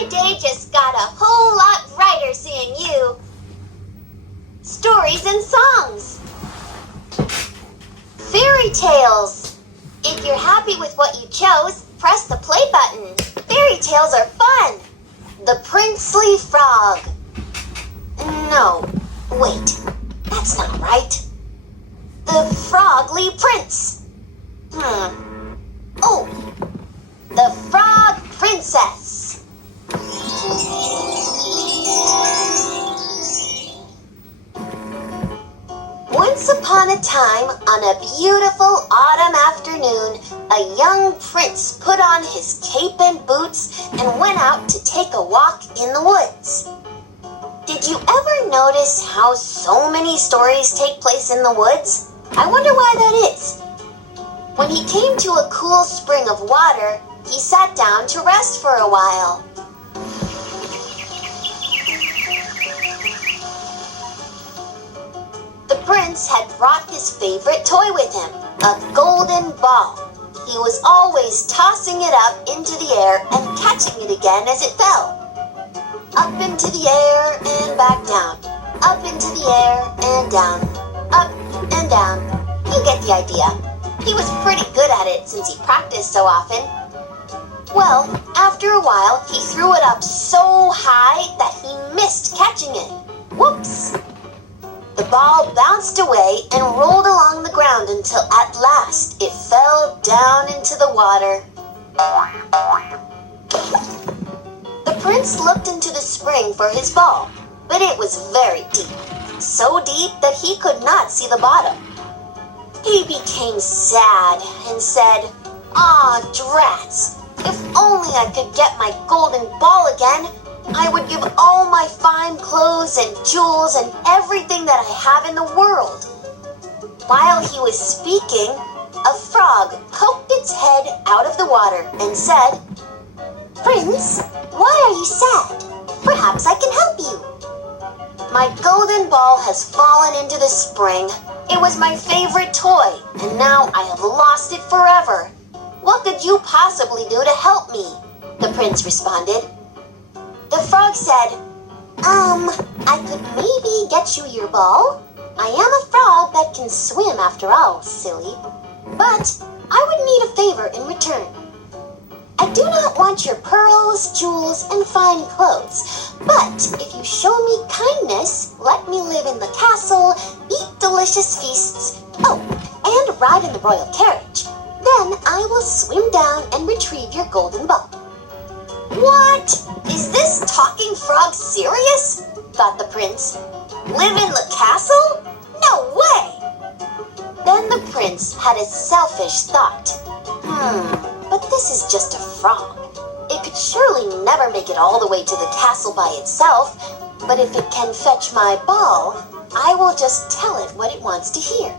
My day just got a whole lot brighter seeing you. Stories and songs. Fairy tales. If you're happy with what you chose, press the play button. Fairy tales are fun. The Princely Frog. No, wait, that's not right. The Frogly Prince. Oh, the Frog Princess. Once upon a time, on a beautiful autumn afternoon, a young prince put on his cape and boots and went out to take a walk in the woods. Did you ever notice how so many stories take place in the woods? I wonder why that is. When he came to a cool spring of water, he sat down to rest for a while. The prince had brought his favorite toy with him, a golden ball. He was always tossing it up into the air and catching it again as it fell. Up into the air and back down. Up into the air and down. Up and down. You get the idea. He was pretty good at it since he practiced so often. Well, after a while, he threw it up so high that he missed catching it. Whoops! The ball bounced away and rolled along the ground until at last it fell down into the water. The prince looked into the spring for his ball, but it was very deep, so deep that he could not see the bottom. He became sad and said, "Ah, drats! If only I could get my golden ball again, I would give all my fine clothes and jewels and everything that I have in the world." While he was speaking, a frog poked its head out of the water and said, "Prince, why are you sad? Perhaps I can help you." "My golden ball has fallen into the spring. It was my favorite toy, and now I have lost it forever. What could you possibly do to help me?" the prince responded. The frog said, I could maybe get you your ball. I am a frog that can swim after all, silly. But I would need a favor in return. I do not want your pearls, jewels, and fine clothes. But if you show me kindness, let me live in the castle, eat delicious feasts, and ride in the royal carriage, then I will swim down and retrieve your golden ball. What? Is this talking frog serious? Thought the prince. Live in the castle? No way! Then the prince had a selfish thought. But this is just a frog. It could surely never make it all the way to the castle by itself, but if it can fetch my ball, I will just tell it what it wants to hear.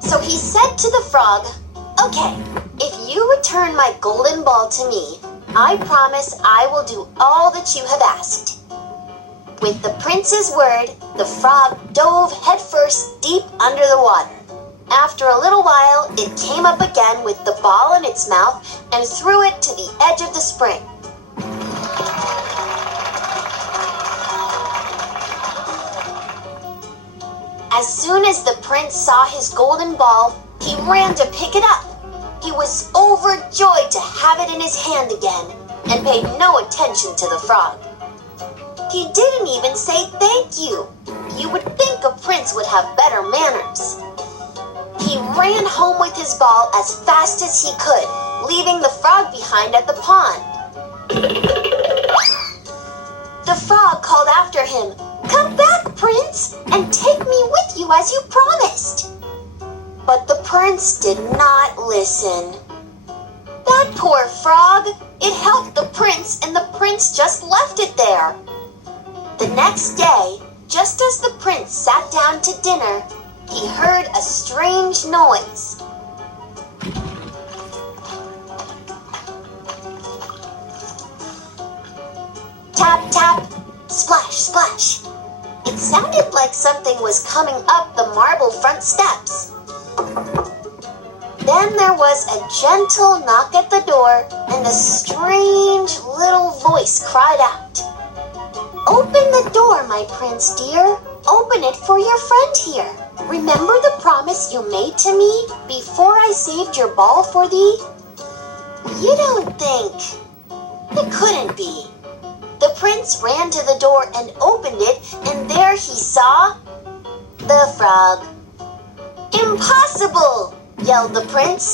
So he said to the frog, "Okay, if you return my golden ball to me, I promise I will do all that you have asked." With the prince's word, the frog dove headfirst deep under the water. After a little while, it came up again with the ball in its mouth and threw it to the edge of the spring. As soon as the prince saw his golden ball, he ran to pick it up. He was overjoyed to have it in his hand again and paid no attention to the frog. He didn't even say thank you. You would think a prince would have better manners. He ran home with his ball as fast as he could, leaving the frog behind at the pond. The frog called after him, "Come back, prince, and take me with you as you promised." But the prince did not listen. That poor frog! It helped the prince, and the prince just left it there. The next day, just as the prince sat down to dinner, he heard a strange noise. Tap, tap, splash, splash. It sounded like something was coming up the marble front steps. Then there was a gentle knock at the door, and a strange little voice cried out, "Open the door, my prince dear. Open it for your friend here. Remember the promise you made to me before I saved your ball for thee?" You don't think? It couldn't be. The prince ran to the door and opened it, and there he saw the frog. "Impossible!" yelled the prince.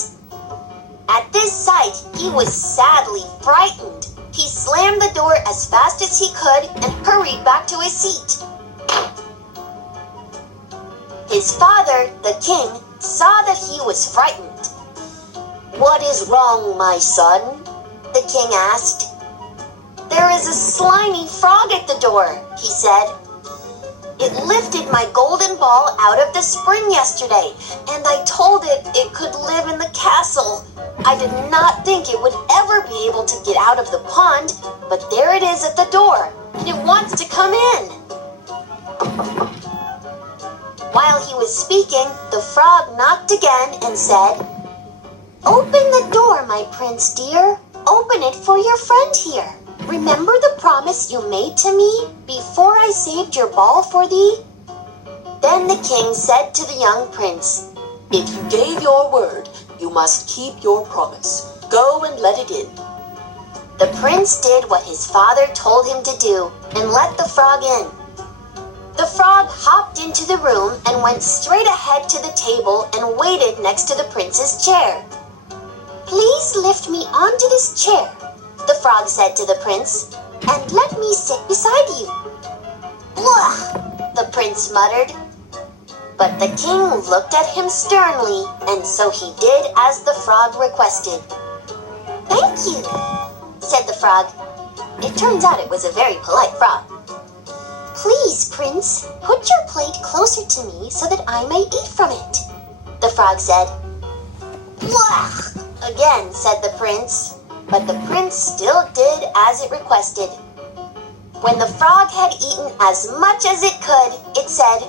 At this sight, he was sadly frightened. He slammed the door as fast as he could and hurried back to his seat. His father, the king, saw that he was frightened. "What is wrong, my son?" the king asked. "There is a slimy frog at the door," he said. "It lifted my golden ball out of the spring yesterday, and I told it it could live in the castle. I did not think it would ever be able to get out of the pond, but there it is at the door, and it wants to come in." While he was speaking, the frog knocked again and said, "Open the door, my prince dear. Open it for your friend here. Remember the promise you made to me before I saved your ball for thee?" Then the king said to the young prince, "If you gave your word, you must keep your promise. Go and let it in." The prince did what his father told him to do and let the frog in. The frog hopped into the room and went straight ahead to the table and waited next to the prince's chair. "Please lift me onto this chair," the frog said to the prince, "and let me sit beside you." "Blah!" the prince muttered. But the king looked at him sternly, and so he did as the frog requested. "Thank you," said the frog. It turns out it was a very polite frog. "Please, prince, put your plate closer to me so that I may eat from it," the frog said. "Blah!" again said the prince, but the prince still did as it requested. When the frog had eaten as much as it could, it said,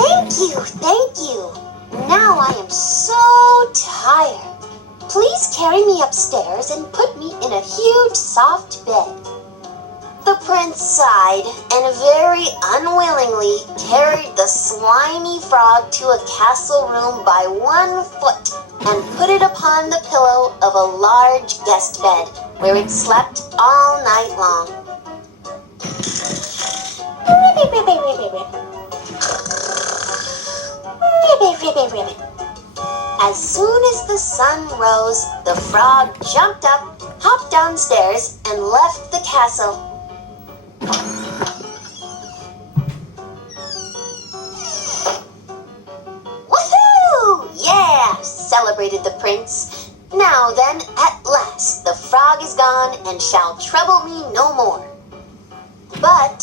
"Thank you, thank you. Now I am so tired. Please carry me upstairs and put me in a huge soft bed." The prince sighed and very unwillingly carried the slimy frog to a castle room by 1 foot and put it upon the pillow of a large guest bed, where it slept all night long. As soon as the sun rose, the frog jumped up, hopped downstairs, and left the castle. "Woohoo! Yeah!" celebrated the prince. "Now then, at last, the frog is gone and shall trouble me no more." But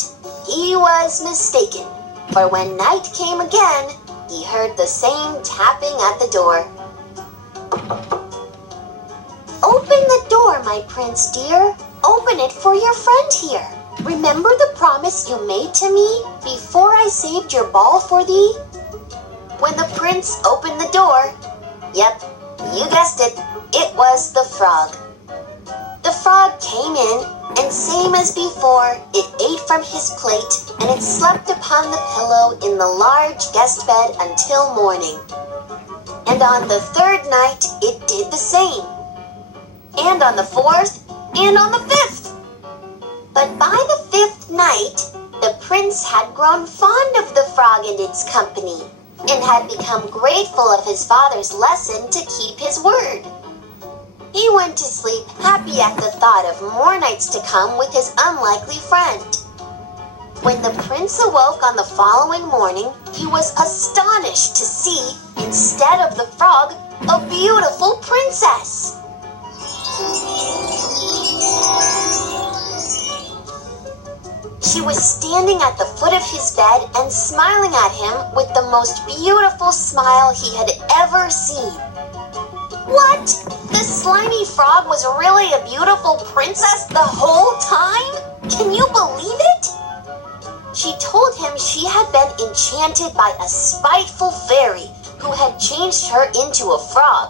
he was mistaken, for when night came again, he heard the same tapping at the door. "Open the door, my prince dear. Open it for your friend here. Remember the promise you made to me before I saved your ball for thee?" When the prince opened the door, yep, you guessed it, it was the frog. The frog came in, and same as before, it ate from his plate, and it slept upon the pillow in the large guest bed until morning. And on the 3rd night, it did the same. And on the 4th, and on the 5th. But by the 5th night, the prince had grown fond of the frog and its company, and had become grateful of his father's lesson to keep his word. He went to sleep happy at the thought of more nights to come with his unlikely friend. When the prince awoke on the following morning, he was astonished to see, instead of the frog, a beautiful princess. She was standing at the foot of his bed and smiling at him with the most beautiful smile he had ever seen. What? The slimy frog was really a beautiful princess the whole time? Can you believe it? She told him she had been enchanted by a spiteful fairy who had changed her into a frog.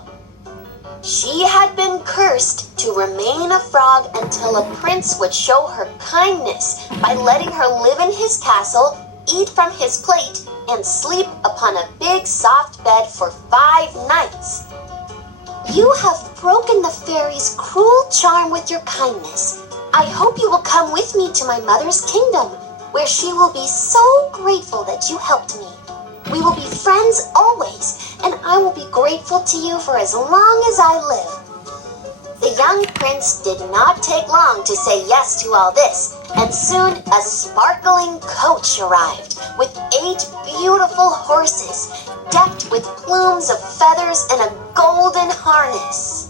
She had been cursed to remain a frog until a prince would show her kindness by letting her live in his castle, eat from his plate, and sleep upon a big soft bed for 5 nights. You have broken the fairy's cruel charm with your kindness. I hope you will come with me to my mother's kingdom, where she will be so grateful that you helped me. We will be friends always, and I will be grateful to you for as long as I live. The young prince did not take long to say yes to all this, and soon a sparkling coach arrived with 8 beautiful horses, decked with plumes of feathers and a golden harness.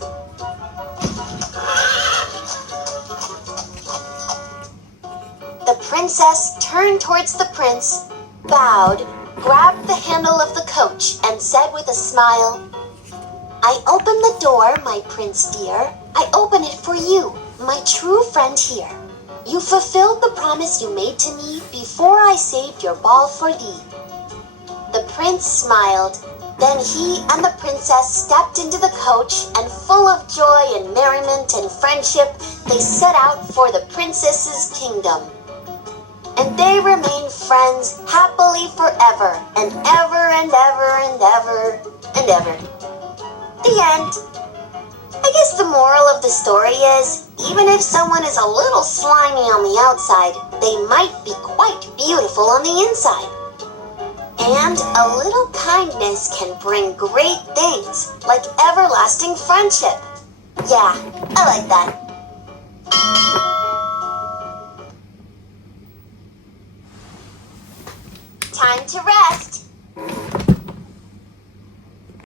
The princess turned towards the prince, bowed, grabbed the handle of the coach, and said with a smile, I open the door, my prince dear. I open it for you, my true friend here. You fulfilled the promise you made to me before I saved your ball for thee. The prince smiled. Then he and the princess stepped into the coach, and full of joy and merriment and friendship, they set out for the princess's kingdom. And they remained friends happily forever, and ever and ever and ever and ever. The end. I guess the moral of the story is, even if someone is a little slimy on the outside, they might be quite beautiful on the inside. And a little kindness can bring great things, like everlasting friendship. Yeah, I like that. Time to rest.